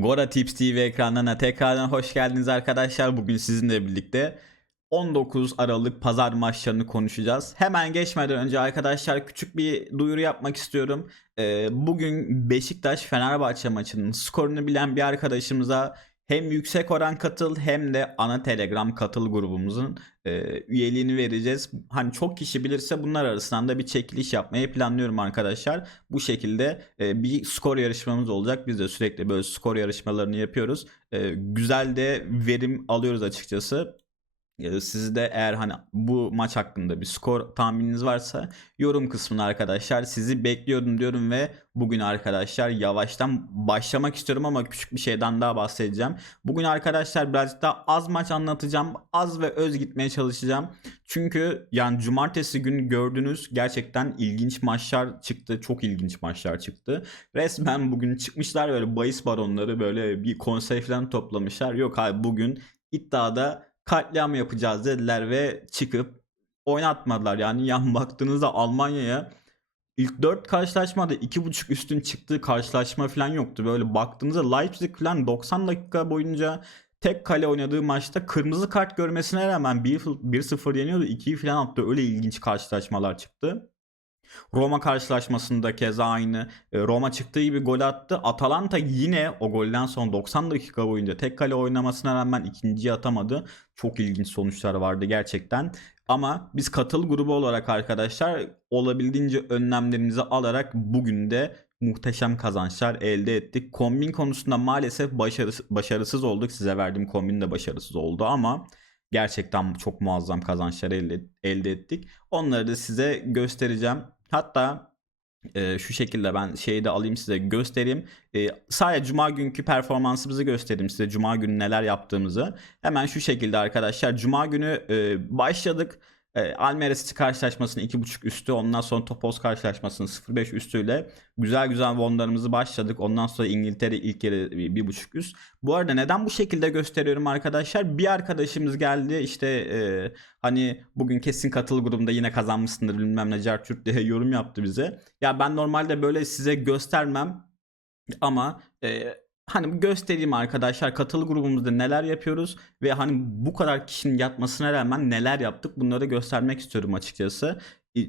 Gora Tips TV ekranlarına tekrardan hoş geldiniz arkadaşlar. Bugün sizinle birlikte 19 Aralık pazar maçlarını konuşacağız. Hemen geçmeden önce arkadaşlar küçük bir duyuru yapmak istiyorum. Ee, bugün Beşiktaş Fenerbahçe maçının skorunu bilen bir arkadaşımıza hem yüksek oran katıl hem de ana Telegram katıl grubumuzun e, üyeliğini vereceğiz. Hani çok kişi bilirse bunlar arasından da bir çekiliş yapmayı planlıyorum arkadaşlar. Bu şekilde e, bir skor yarışmamız olacak. Biz de sürekli böyle skor yarışmalarını yapıyoruz. E, güzel de verim alıyoruz açıkçası. E, Siz de eğer hani bu maç hakkında bir skor tahmininiz varsa yorum kısmına arkadaşlar sizi bekliyordum diyorum ve bugün arkadaşlar yavaştan başlamak istiyorum ama küçük bir şeyden daha bahsedeceğim. Bugün arkadaşlar birazcık daha az maç anlatacağım. Az ve öz gitmeye çalışacağım. Çünkü yani cumartesi günü gördüğünüz gerçekten ilginç maçlar çıktı. Çok ilginç maçlar çıktı. Resmen bugün çıkmışlar böyle bahis baronları böyle bir konsey falan toplamışlar. Yok abi bugün iddiada katliam yapacağız dediler ve çıkıp oynatmadılar. Yani yan baktığınızda Almanya'ya ilk 4 karşılaşmada 2.5 üstün çıktığı karşılaşma falan yoktu. Böyle baktığınızda Leipzig falan 90 dakika boyunca tek kale oynadığı maçta kırmızı kart görmesine rağmen 1-0 yeniyordu. 2'yi falan attı. Öyle ilginç karşılaşmalar çıktı. Roma karşılaşmasında keza aynı. E, Roma çıktığı gibi gol attı. Atalanta yine o golden sonra 90 dakika boyunca tek kale oynamasına rağmen ikinciyi atamadı. Çok ilginç sonuçlar vardı gerçekten. Ama biz katıl grubu olarak arkadaşlar olabildiğince önlemlerimizi alarak bugün de muhteşem kazançlar elde ettik. Kombin konusunda maalesef başarısız, başarısız olduk. Size verdiğim kombin de başarısız oldu ama gerçekten çok muazzam kazançlar elde, elde ettik. Onları da size göstereceğim. Hatta e, şu şekilde ben şeyi de alayım size göstereyim. E, sadece cuma günkü performansımızı göstereyim size. Cuma günü neler yaptığımızı. Hemen şu şekilde arkadaşlar. Cuma günü e, başladık. E, Almeres karşılaşmasını 2.5 üstü ondan sonra Topos karşılaşmasını 0.5 üstüyle güzel güzel wonlarımızı başladık. Ondan sonra İngiltere ilk yarı 1.5 üst. Bu arada neden bu şekilde gösteriyorum arkadaşlar? Bir arkadaşımız geldi işte e, hani bugün kesin katıl grubunda yine kazanmışsındır bilmem ne Certürt diye yorum yaptı bize. Ya ben normalde böyle size göstermem ama e, hani göstereyim arkadaşlar katıl grubumuzda neler yapıyoruz ve hani bu kadar kişinin yatmasına rağmen neler yaptık bunları göstermek istiyorum açıkçası.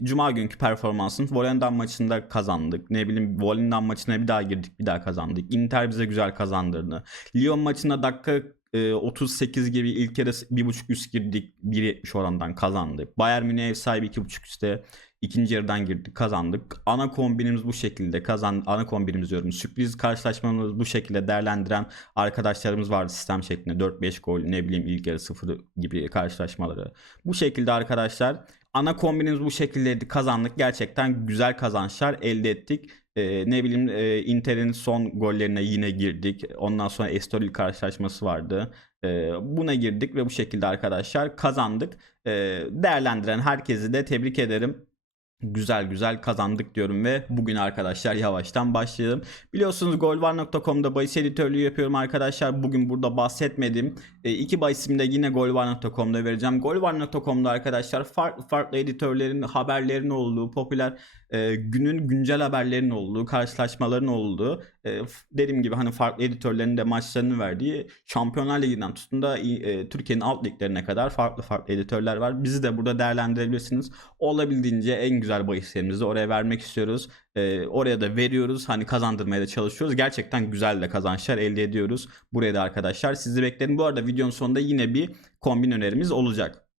Cuma günkü performansın Volendam maçında kazandık. Ne bileyim Volendam maçına bir daha girdik bir daha kazandık. Inter bize güzel kazandırdı. Lyon maçında dakika 38 gibi ilk yarı 1.5 üst girdik 1.70 orandan kazandık. Bayern Münih ev sahibi 2.5 üstte ikinci yarıdan girdik kazandık. Ana kombinimiz bu şekilde kazan ana kombinimiz diyorum. Sürpriz karşılaşmamız bu şekilde değerlendiren arkadaşlarımız vardı sistem şeklinde 4-5 gol ne bileyim ilk yarı 0 gibi karşılaşmaları. Bu şekilde arkadaşlar ana kombinimiz bu şekildeydi kazandık. Gerçekten güzel kazançlar elde ettik. Ee, ne bileyim e, Inter'in son gollerine yine girdik. Ondan sonra Estoril karşılaşması vardı. Ee, buna girdik ve bu şekilde arkadaşlar kazandık. Ee, değerlendiren herkesi de tebrik ederim güzel güzel kazandık diyorum ve bugün arkadaşlar yavaştan başlayalım. Biliyorsunuz golvar.com'da bahis editörlüğü yapıyorum arkadaşlar. Bugün burada bahsetmedim. E, iki bahisimi de yine golvar.com'da vereceğim. Golvar.com'da arkadaşlar farklı farklı editörlerin haberlerin olduğu, popüler e, günün güncel haberlerin olduğu, karşılaşmaların olduğu, e, dediğim gibi hani farklı editörlerin de maçlarını verdiği Şampiyonlar Ligi'nden tutun da e, Türkiye'nin alt liglerine kadar farklı farklı editörler var. Bizi de burada değerlendirebilirsiniz. Olabildiğince en güzel bahislerimizi oraya vermek istiyoruz. E, oraya da veriyoruz. Hani kazandırmaya da çalışıyoruz. Gerçekten güzel de kazançlar elde ediyoruz. Buraya da arkadaşlar sizi beklerim. Bu arada videonun sonunda yine bir kombin önerimiz olacak.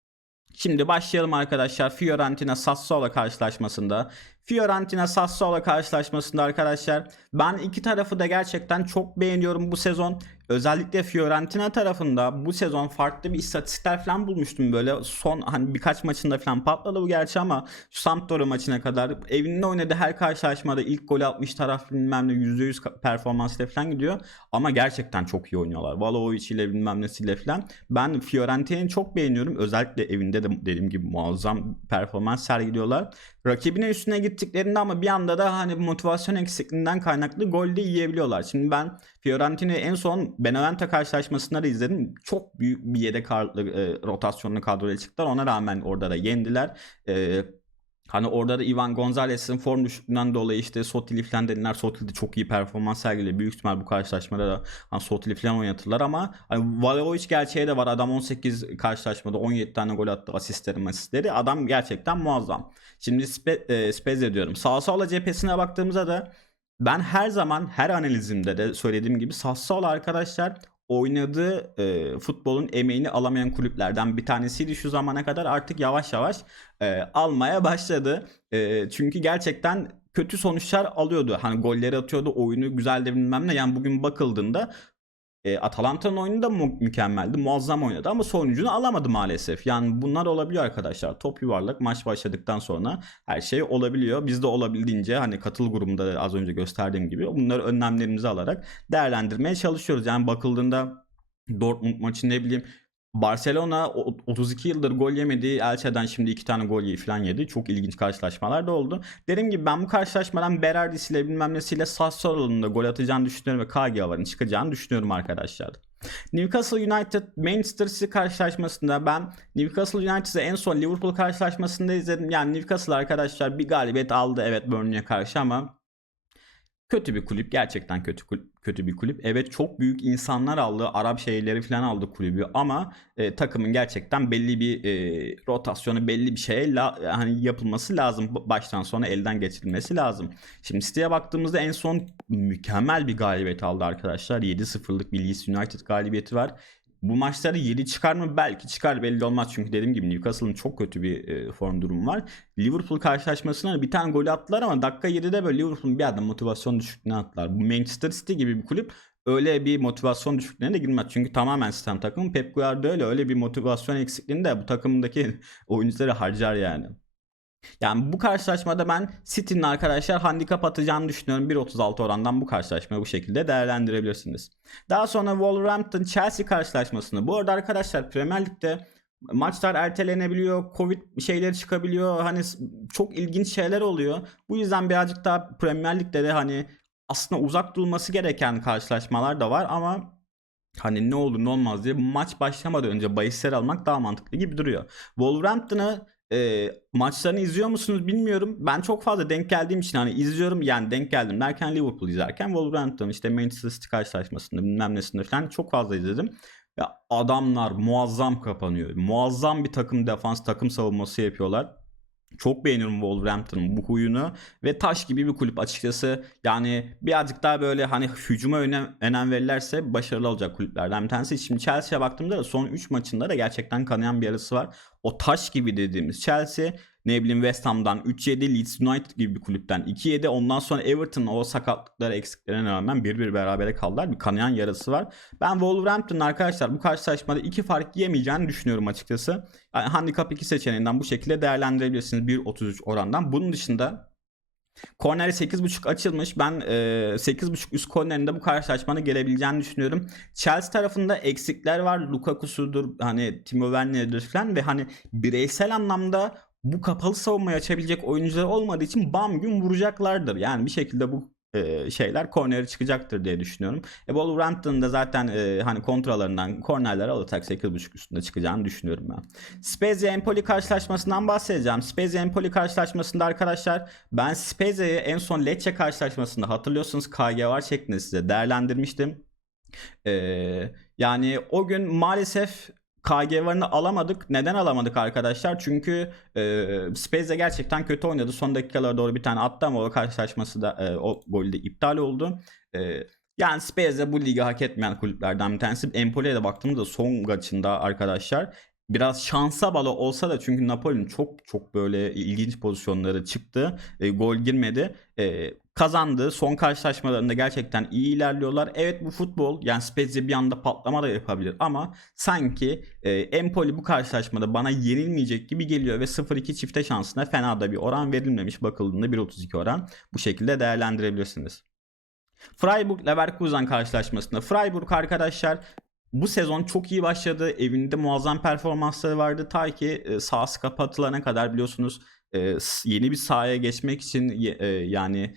Şimdi başlayalım arkadaşlar Fiorentina Sassuolo karşılaşmasında. Fiorentina Sassuolo karşılaşmasında arkadaşlar ben iki tarafı da gerçekten çok beğeniyorum bu sezon. Özellikle Fiorentina tarafında bu sezon farklı bir istatistikler falan bulmuştum böyle. Son hani birkaç maçında falan patladı bu gerçi ama şu Sampdoria maçına kadar evinde oynadı her karşılaşmada ilk golü atmış taraf bilmem ne %100 performansla falan gidiyor. Ama gerçekten çok iyi oynuyorlar. Vlahovic ile bilmem nesiyle falan. Ben Fiorentina'yı çok beğeniyorum. Özellikle evinde de dediğim gibi muazzam performans sergiliyorlar. Rakibine üstüne gittiklerinde ama bir anda da hani motivasyon eksikliğinden kaynaklı gol de yiyebiliyorlar. Şimdi ben Fiorentina'yı en son Benevento karşılaşmasında da izledim. Çok büyük bir yedek e, rotasyonlu kadroya çıktılar. Ona rağmen orada da yendiler. E, Hani orada da Ivan Gonzalez'in form düşüklüğünden dolayı işte Sotili falan dediler. Sotili de çok iyi performans sergiliyor. Büyük ihtimal bu karşılaşmada da hani Sotili falan oynatırlar ama hani Vlahovic gerçeği de var. Adam 18 karşılaşmada 17 tane gol attı asistleri asistleri. Adam gerçekten muazzam. Şimdi Spe, e, Spezia diyorum. Sağ sola cephesine baktığımızda da ben her zaman her analizimde de söylediğim gibi Sassuolo arkadaşlar oynadığı e, futbolun emeğini alamayan kulüplerden bir tanesiydi şu zamana kadar artık yavaş yavaş e, almaya başladı. E, çünkü gerçekten kötü sonuçlar alıyordu. Hani golleri atıyordu, oyunu güzel de bilmem ne. Yani bugün bakıldığında e, Atalanta'nın oyunu da mu- mükemmeldi. Muazzam oynadı ama sonucunu alamadı maalesef. Yani bunlar olabiliyor arkadaşlar. Top yuvarlak maç başladıktan sonra her şey olabiliyor. Biz de olabildiğince hani katıl grubunda da az önce gösterdiğim gibi bunları önlemlerimizi alarak değerlendirmeye çalışıyoruz. Yani bakıldığında Dortmund maçı ne bileyim Barcelona o- 32 yıldır gol yemedi. Elche'den şimdi 2 tane gol falan yedi. Çok ilginç karşılaşmalar da oldu. Dediğim gibi ben bu karşılaşmadan Berardisi'yle bilmem nesiyle Sassuolo'nun da gol atacağını düşünüyorum ve KGA'ların çıkacağını düşünüyorum arkadaşlar. Newcastle United Manchester City karşılaşmasında ben Newcastle United'ı en son Liverpool karşılaşmasında izledim. Yani Newcastle arkadaşlar bir galibiyet aldı evet Burnley'e karşı ama kötü bir kulüp. Gerçekten kötü kötü bir kulüp. Evet çok büyük insanlar aldı. Arap şehirleri falan aldı kulübü ama e, takımın gerçekten belli bir e, rotasyonu, belli bir şeye la, hani yapılması lazım. Baştan sona elden geçirilmesi lazım. Şimdi City'ye baktığımızda en son mükemmel bir galibiyet aldı arkadaşlar. 7-0'lık bir Leeds United galibiyeti var. Bu maçları 7 çıkar mı? Belki çıkar belli olmaz. Çünkü dediğim gibi Newcastle'ın çok kötü bir e, form durumu var. Liverpool karşılaşmasına bir tane gol attılar ama dakika 7'de böyle Liverpool'un bir adam motivasyon düşüklüğüne attılar. Bu Manchester City gibi bir kulüp öyle bir motivasyon düşüklüğüne de girmez. Çünkü tamamen sistem takımı. Pep Guardiola öyle bir motivasyon eksikliğini de bu takımdaki oyuncuları harcar yani. Yani bu karşılaşmada ben City'nin arkadaşlar handikap atacağını düşünüyorum. 1.36 orandan bu karşılaşmayı bu şekilde değerlendirebilirsiniz. Daha sonra Wolverhampton Chelsea karşılaşmasını. Bu arada arkadaşlar Premier Lig'de maçlar ertelenebiliyor, Covid şeyleri çıkabiliyor. Hani çok ilginç şeyler oluyor. Bu yüzden birazcık daha Premier Lig'de de hani aslında uzak durulması gereken karşılaşmalar da var ama hani ne olur ne olmaz diye maç başlamadan önce bahisler almak daha mantıklı gibi duruyor. Wolverhampton'ı e, maçlarını izliyor musunuz bilmiyorum. Ben çok fazla denk geldiğim için hani izliyorum yani denk geldim derken Liverpool izlerken Wolverhampton işte Manchester City karşılaşmasında bilmem nesinde falan çok fazla izledim. Ya adamlar muazzam kapanıyor. Muazzam bir takım defans takım savunması yapıyorlar. Çok beğeniyorum Wolverhampton'ın bu huyunu ve taş gibi bir kulüp açıkçası. Yani birazcık daha böyle hani hücuma önem, önem verirlerse başarılı olacak kulüplerden bir tanesi. Şimdi Chelsea'ye baktığımda da son 3 maçında da gerçekten kanayan bir yarısı var. O taş gibi dediğimiz Chelsea ne bileyim West Ham'dan 3-7 Leeds United gibi bir kulüpten 2-7 ondan sonra Everton o sakatlıkları eksiklerine rağmen 1-1 berabere kaldılar. Bir kanayan yarısı var. Ben Wolverhampton'ın arkadaşlar bu karşılaşmada iki fark yemeyeceğini düşünüyorum açıkçası. Yani handikap 2 seçeneğinden bu şekilde değerlendirebilirsiniz 1.33 orandan. Bunun dışında Korner 8.5 açılmış. Ben e, 8.5 üst kornerinde bu karşılaşmanın gelebileceğini düşünüyorum. Chelsea tarafında eksikler var. Lukaku'sudur, hani Timo Werner'dir falan ve hani bireysel anlamda bu kapalı savunmayı açabilecek oyuncular olmadığı için bam gün vuracaklardır. Yani bir şekilde bu e, şeyler korneri çıkacaktır diye düşünüyorum. E, Wolverhampton'ın da zaten e, hani kontralarından kornerler alırsak 8.5 üstünde çıkacağını düşünüyorum ben. Spezia Empoli karşılaşmasından bahsedeceğim. Spezia Empoli karşılaşmasında arkadaşlar ben Spezia'yı en son Lecce karşılaşmasında hatırlıyorsunuz KG var şeklinde size değerlendirmiştim. Ee, yani o gün maalesef KG varını alamadık. Neden alamadık arkadaşlar? Çünkü e, Spezia gerçekten kötü oynadı. Son dakikalara doğru bir tane attı ama o karşılaşması da e, o golde iptal oldu. E, yani Spezia bu ligi hak etmeyen kulüplerden bir tanesi. Empoli'ye de baktığımızda son maçında arkadaşlar biraz şansa bağlı olsa da çünkü Napoli'nin çok çok böyle ilginç pozisyonları çıktı. E, gol girmedi. E, kazandı. Son karşılaşmalarında gerçekten iyi ilerliyorlar. Evet bu futbol yani Spezia bir anda patlama da yapabilir ama sanki e, Empoli bu karşılaşmada bana yenilmeyecek gibi geliyor ve 0-2 çifte şansına fena da bir oran verilmemiş bakıldığında 1.32 oran bu şekilde değerlendirebilirsiniz. Freiburg Leverkusen karşılaşmasında Freiburg arkadaşlar bu sezon çok iyi başladı. Evinde muazzam performansları vardı. Ta ki e, sahası kapatılana kadar biliyorsunuz e, yeni bir sahaya geçmek için e, yani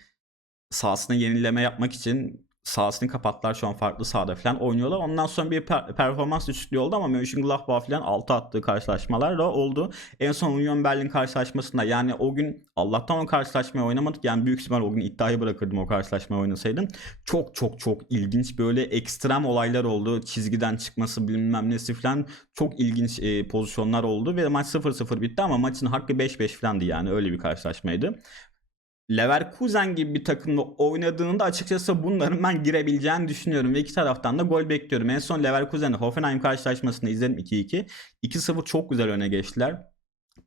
sahasına yenileme yapmak için sahasını kapattılar şu an farklı sahada falan oynuyorlar. Ondan sonra bir per- performans düşüklüğü oldu ama Mönchengladbach falan 6 attığı karşılaşmalar da oldu. En son Union Berlin karşılaşmasında yani o gün Allah'tan o karşılaşmayı oynamadık. Yani büyük ihtimal o gün iddiayı bırakırdım o karşılaşmayı oynasaydım. Çok çok çok ilginç böyle ekstrem olaylar oldu. Çizgiden çıkması bilmem nesi falan çok ilginç e, pozisyonlar oldu ve maç 0-0 bitti ama maçın hakkı 5-5 falandı yani öyle bir karşılaşmaydı. Leverkusen gibi bir takımla oynadığında açıkçası bunların ben girebileceğini düşünüyorum ve iki taraftan da gol bekliyorum. En son Leverkusen'le Hoffenheim karşılaşmasını izledim 2-2. 2-0 çok güzel öne geçtiler.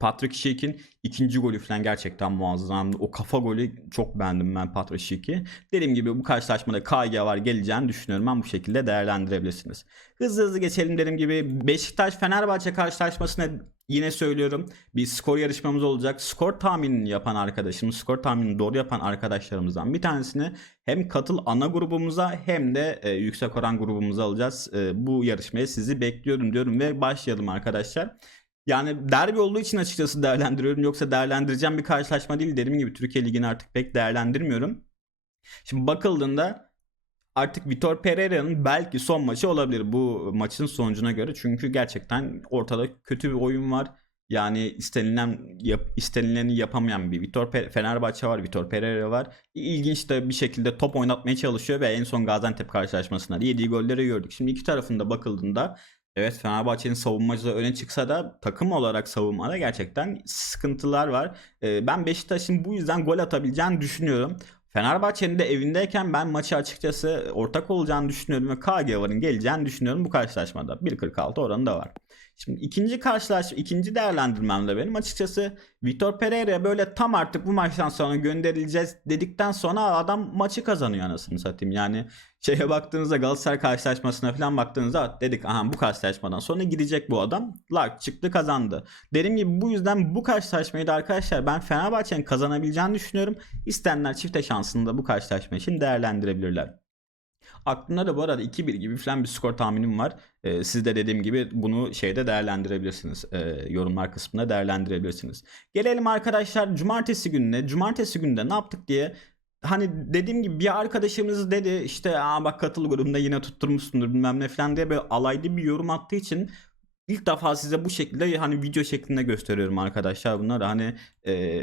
Patrick Schick'in ikinci golü falan gerçekten muazzamdı. O kafa golü çok beğendim ben Patrick Schick'i. Dediğim gibi bu karşılaşmada KG var geleceğini düşünüyorum. Ben bu şekilde değerlendirebilirsiniz. Hızlı hızlı geçelim dediğim gibi Beşiktaş-Fenerbahçe karşılaşmasına yine söylüyorum. Bir skor yarışmamız olacak. Skor tahminini yapan arkadaşımız, skor tahminini doğru yapan arkadaşlarımızdan bir tanesini hem katıl ana grubumuza hem de e, yüksek oran grubumuza alacağız. E, bu yarışmaya sizi bekliyorum diyorum ve başlayalım arkadaşlar. Yani derbi olduğu için açıkçası değerlendiriyorum. Yoksa değerlendireceğim bir karşılaşma değil. Dediğim gibi Türkiye Ligi'ni artık pek değerlendirmiyorum. Şimdi bakıldığında artık Vitor Pereira'nın belki son maçı olabilir bu maçın sonucuna göre. Çünkü gerçekten ortada kötü bir oyun var. Yani istenilen yap, istenileni yapamayan bir Vitor Fenerbahçe var, Vitor Pereira var. İlginç de bir şekilde top oynatmaya çalışıyor ve en son Gaziantep karşılaşmasında da yediği golleri gördük. Şimdi iki tarafında bakıldığında Evet Fenerbahçe'nin savunmacıda öne çıksa da takım olarak savunmada gerçekten sıkıntılar var. Ee, ben Beşiktaş'ın bu yüzden gol atabileceğini düşünüyorum. Fenerbahçe'nin de evindeyken ben maçı açıkçası ortak olacağını düşünüyorum ve KG varın geleceğini düşünüyorum bu karşılaşmada. 1.46 oranı da var. Şimdi ikinci karşılaşma, ikinci değerlendirmem de benim açıkçası Vitor Pereira böyle tam artık bu maçtan sonra gönderileceğiz dedikten sonra adam maçı kazanıyor anasını satayım. Yani şeye baktığınızda Galatasaray karşılaşmasına falan baktığınızda dedik aha bu karşılaşmadan sonra gidecek bu adam. Lark çıktı kazandı. Dediğim gibi bu yüzden bu karşılaşmayı da arkadaşlar ben Fenerbahçe'nin kazanabileceğini düşünüyorum. İsteyenler çifte şansını da bu karşılaşma için değerlendirebilirler. Aklımda da bu arada 2-1 gibi falan bir skor tahminim var. Ee, siz de dediğim gibi bunu şeyde değerlendirebilirsiniz. Ee, yorumlar kısmında değerlendirebilirsiniz. Gelelim arkadaşlar cumartesi gününe. Cumartesi gününde ne yaptık diye hani dediğim gibi bir arkadaşımız dedi işte Aa bak katıl grubunda yine tutturmuşsundur bilmem ne falan diye böyle alaylı bir yorum attığı için ilk defa size bu şekilde hani video şeklinde gösteriyorum arkadaşlar bunları hani e,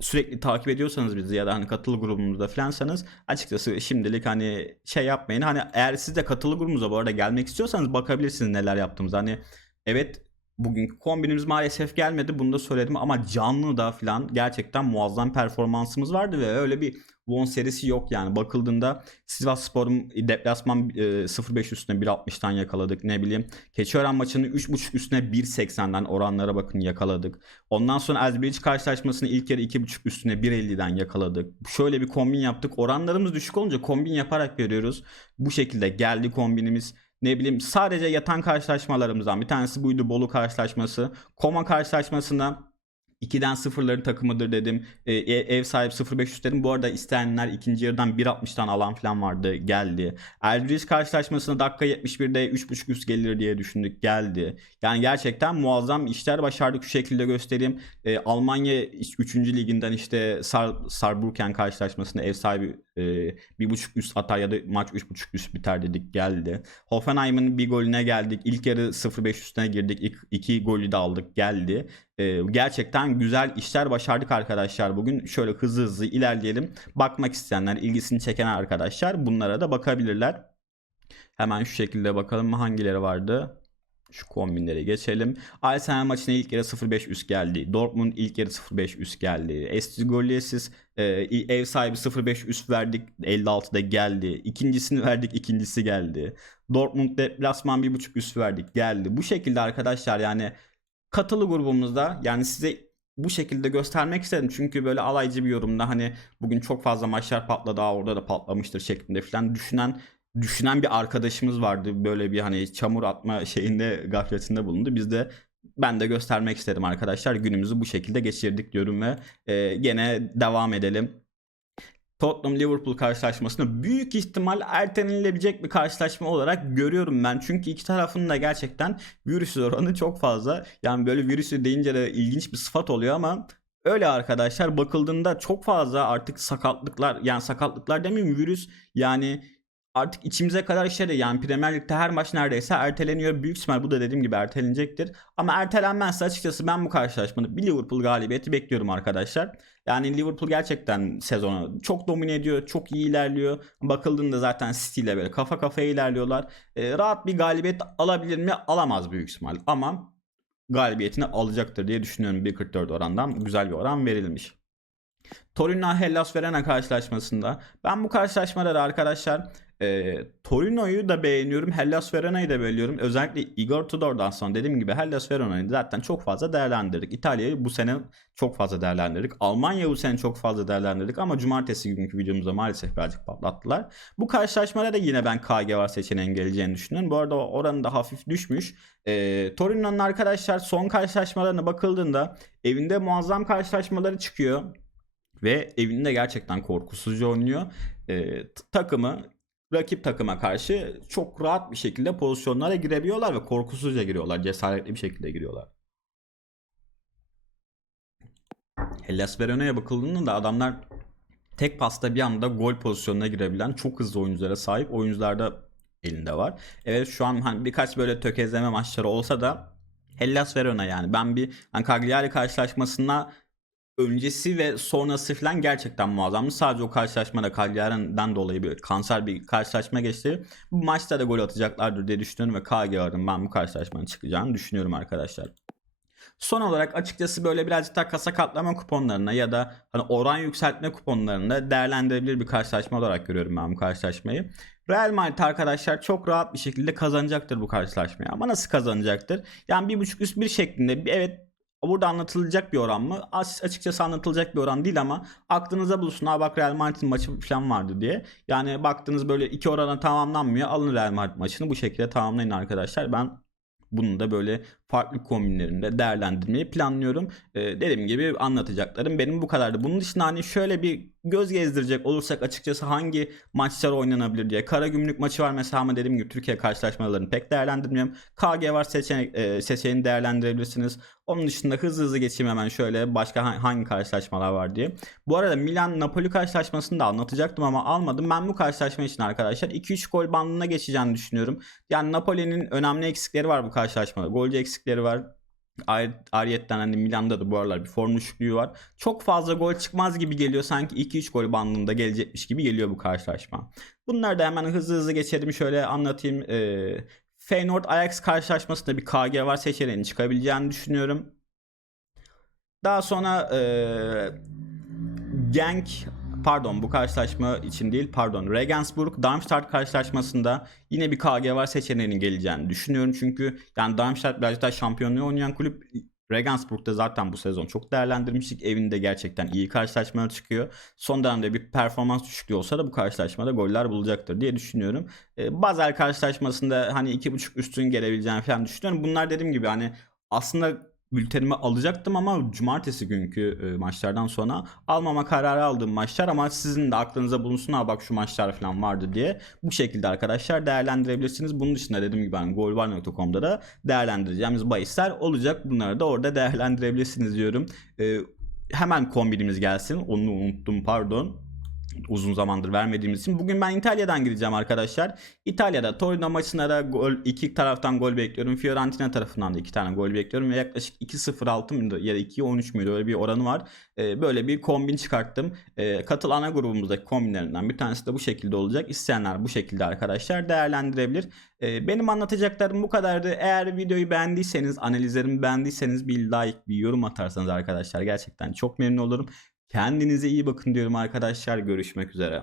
sürekli takip ediyorsanız bizi ya da hani katılı grubumuzda falansanız açıkçası şimdilik hani şey yapmayın. Hani eğer siz de katılı grubumuza bu arada gelmek istiyorsanız bakabilirsiniz neler yaptığımızı. Hani evet bugünkü kombinimiz maalesef gelmedi bunu da söyledim ama canlı da falan gerçekten muazzam performansımız vardı ve öyle bir Won serisi yok yani bakıldığında Sivas Spor'un deplasman e, 0.5 üstüne 1.60'tan yakaladık ne bileyim Keçiören maçını 3.5 üstüne 1.80'den oranlara bakın yakaladık. Ondan sonra Ezbirici karşılaşmasını ilk yarı 2.5 üstüne 1.50'den yakaladık. Şöyle bir kombin yaptık. Oranlarımız düşük olunca kombin yaparak veriyoruz. Bu şekilde geldi kombinimiz ne bileyim sadece yatan karşılaşmalarımızdan bir tanesi buydu Bolu karşılaşması. Koma karşılaşmasında 2'den 0'ların takımıdır dedim. E, ev sahibi 0.5 dedim. Bu arada isteyenler ikinci yarıdan 1.60'tan alan falan vardı. Geldi. Eldridge karşılaşmasında dakika 71'de 3.5 üst gelir diye düşündük. Geldi. Yani gerçekten muazzam işler başardık şu şekilde göstereyim. E, Almanya 3. liginden işte Sar, Saarbrücken karşılaşmasında ev sahibi e, 1.5 üst atar ya da maç 3.5 üst biter dedik. Geldi. Hoffenheim'ın bir golüne geldik. İlk yarı 0.5 üstüne girdik. İlk, iki golü de aldık. Geldi. Gerçekten güzel işler başardık arkadaşlar bugün. Şöyle hızlı hızlı ilerleyelim. Bakmak isteyenler, ilgisini çeken arkadaşlar bunlara da bakabilirler. Hemen şu şekilde bakalım hangileri vardı. Şu kombinleri geçelim. Arsenal maçına ilk yarı 0-5 üst geldi. Dortmund ilk yarı 0-5 üst geldi. Esti Gollesiz e, ev sahibi 0-5 üst verdik. 56'da geldi. İkincisini verdik. ikincisi geldi. Dortmund deplasman 1.5 üst verdik. Geldi. Bu şekilde arkadaşlar yani katılı grubumuzda yani size bu şekilde göstermek istedim. Çünkü böyle alaycı bir yorumda hani bugün çok fazla maçlar patladı daha orada da patlamıştır şeklinde falan düşünen düşünen bir arkadaşımız vardı. Böyle bir hani çamur atma şeyinde gafletinde bulundu. Biz de ben de göstermek istedim arkadaşlar. Günümüzü bu şekilde geçirdik diyorum ve e, gene devam edelim. Tottenham Liverpool karşılaşmasını büyük ihtimal ertelenebilecek bir karşılaşma olarak görüyorum ben. Çünkü iki tarafın da gerçekten virüs oranı çok fazla. Yani böyle virüsü deyince de ilginç bir sıfat oluyor ama öyle arkadaşlar bakıldığında çok fazla artık sakatlıklar yani sakatlıklar demeyeyim virüs yani artık içimize kadar işledi. Yani Premier Lig'de her maç neredeyse erteleniyor. Büyük ihtimal bu da dediğim gibi ertelenecektir. Ama ertelenmezse açıkçası ben bu karşılaşmada bir Liverpool galibiyeti bekliyorum arkadaşlar. Yani Liverpool gerçekten sezonu çok domine ediyor. Çok iyi ilerliyor. Bakıldığında zaten City ile böyle kafa kafaya ilerliyorlar. Ee, rahat bir galibiyet alabilir mi? Alamaz büyük ihtimal. Ama galibiyetini alacaktır diye düşünüyorum 1.44 orandan. Güzel bir oran verilmiş. Torino Hellas Verona karşılaşmasında ben bu karşılaşmada da arkadaşlar e, Torino'yu da beğeniyorum. Hellas Verona'yı da beğeniyorum. Özellikle Igor Tudor'dan sonra dediğim gibi Hellas Verona'yı zaten çok fazla değerlendirdik. İtalya'yı bu sene çok fazla değerlendirdik. Almanya'yı bu sene çok fazla değerlendirdik ama cumartesi günkü videomuzda maalesef birazcık patlattılar. Bu karşılaşmada da yine ben KG var seçeneğin geleceğini düşünüyorum. Bu arada oranı da hafif düşmüş. E, Torino'nun arkadaşlar son karşılaşmalarına bakıldığında evinde muazzam karşılaşmaları çıkıyor ve evinde gerçekten korkusuzca oynuyor. T- takımı rakip takıma karşı çok rahat bir şekilde pozisyonlara girebiliyorlar ve korkusuzca giriyorlar. Cesaretli bir şekilde giriyorlar. Hellas Verona'ya bakıldığında da adamlar tek pasta bir anda gol pozisyonuna girebilen çok hızlı oyunculara sahip oyuncular da elinde var. Evet şu an hani birkaç böyle tökezleme maçları olsa da Hellas Verona yani ben bir hani Cagliari karşılaşmasına öncesi ve sonrası falan gerçekten muazzamdı. Sadece o karşılaşmada Cagliari'den dolayı bir kanser bir karşılaşma geçti. Bu maçta da gol atacaklardır diye düşünüyorum ve Cagliari'nin ben bu karşılaşmanın çıkacağını düşünüyorum arkadaşlar. Son olarak açıkçası böyle birazcık daha kasa katlama kuponlarına ya da hani oran yükseltme kuponlarında değerlendirebilir bir karşılaşma olarak görüyorum ben bu karşılaşmayı. Real Madrid arkadaşlar çok rahat bir şekilde kazanacaktır bu karşılaşmayı. Ama nasıl kazanacaktır? Yani bir buçuk üst bir şeklinde evet Burada anlatılacak bir oran mı? As- Açıkçası anlatılacak bir oran değil ama aklınıza bulsun. Ha bak Real Madrid'in maçı falan vardı diye. Yani baktınız böyle iki orana tamamlanmıyor. Alın Real Madrid maçını bu şekilde tamamlayın arkadaşlar. Ben bunun da böyle farklı kombinlerinde değerlendirmeyi planlıyorum. Ee, dediğim gibi anlatacaklarım benim bu kadardı. Bunun dışında hani şöyle bir göz gezdirecek olursak açıkçası hangi maçlar oynanabilir diye. Karagümrük maçı var mesela ama dediğim gibi Türkiye karşılaşmalarını pek değerlendirmiyorum. KG var seçenek, e, seçeneğini değerlendirebilirsiniz. Onun dışında hızlı hızlı geçeyim hemen şöyle başka ha- hangi karşılaşmalar var diye. Bu arada Milan Napoli karşılaşmasını da anlatacaktım ama almadım. Ben bu karşılaşma için arkadaşlar 2-3 gol bandına geçeceğini düşünüyorum. Yani Napoli'nin önemli eksikleri var bu karşılaşmada. Golcü eksikleri var. Ayrıyetten hani Milan'da da bu aralar bir form düşüklüğü var. Çok fazla gol çıkmaz gibi geliyor. Sanki 2-3 gol bandında gelecekmiş gibi geliyor bu karşılaşma. Bunları da hemen hızlı hızlı geçelim. Şöyle anlatayım. Ee, Feyenoord Ajax karşılaşmasında bir KG var seçeneğinin çıkabileceğini düşünüyorum. Daha sonra eee Genk pardon bu karşılaşma için değil pardon Regensburg Darmstadt karşılaşmasında yine bir KG var seçeneğinin geleceğini düşünüyorum. Çünkü yani Darmstadt birazcık daha şampiyonluğu oynayan kulüp Regensburg'da zaten bu sezon çok değerlendirmiştik. Evinde gerçekten iyi karşılaşmalar çıkıyor. Son dönemde bir performans düşüklüğü olsa da bu karşılaşmada goller bulacaktır diye düşünüyorum. E, Basel karşılaşmasında hani 2.5 üstün gelebileceğini falan düşünüyorum. Bunlar dediğim gibi hani aslında bültenimi alacaktım ama cumartesi günkü e, maçlardan sonra almama kararı aldığım maçlar ama sizin de aklınıza bulunsun ha bak şu maçlar falan vardı diye bu şekilde arkadaşlar değerlendirebilirsiniz. Bunun dışında dediğim gibi hani golvar.com'da da değerlendireceğimiz bahisler olacak. Bunları da orada değerlendirebilirsiniz diyorum. E, hemen kombinimiz gelsin. Onu unuttum pardon uzun zamandır vermediğimiz için. Bugün ben İtalya'dan gideceğim arkadaşlar. İtalya'da Torino maçına da gol, iki taraftan gol bekliyorum. Fiorentina tarafından da iki tane gol bekliyorum. Ve yaklaşık 2.06 mıydı ya da 2.13 müydü öyle bir oranı var. Ee, böyle bir kombin çıkarttım. Ee, katıl ana grubumuzdaki kombinlerinden bir tanesi de bu şekilde olacak. İsteyenler bu şekilde arkadaşlar değerlendirebilir. Ee, benim anlatacaklarım bu kadardı. Eğer videoyu beğendiyseniz, analizlerimi beğendiyseniz bir like, bir yorum atarsanız arkadaşlar gerçekten çok memnun olurum. Kendinize iyi bakın diyorum arkadaşlar. Görüşmek üzere.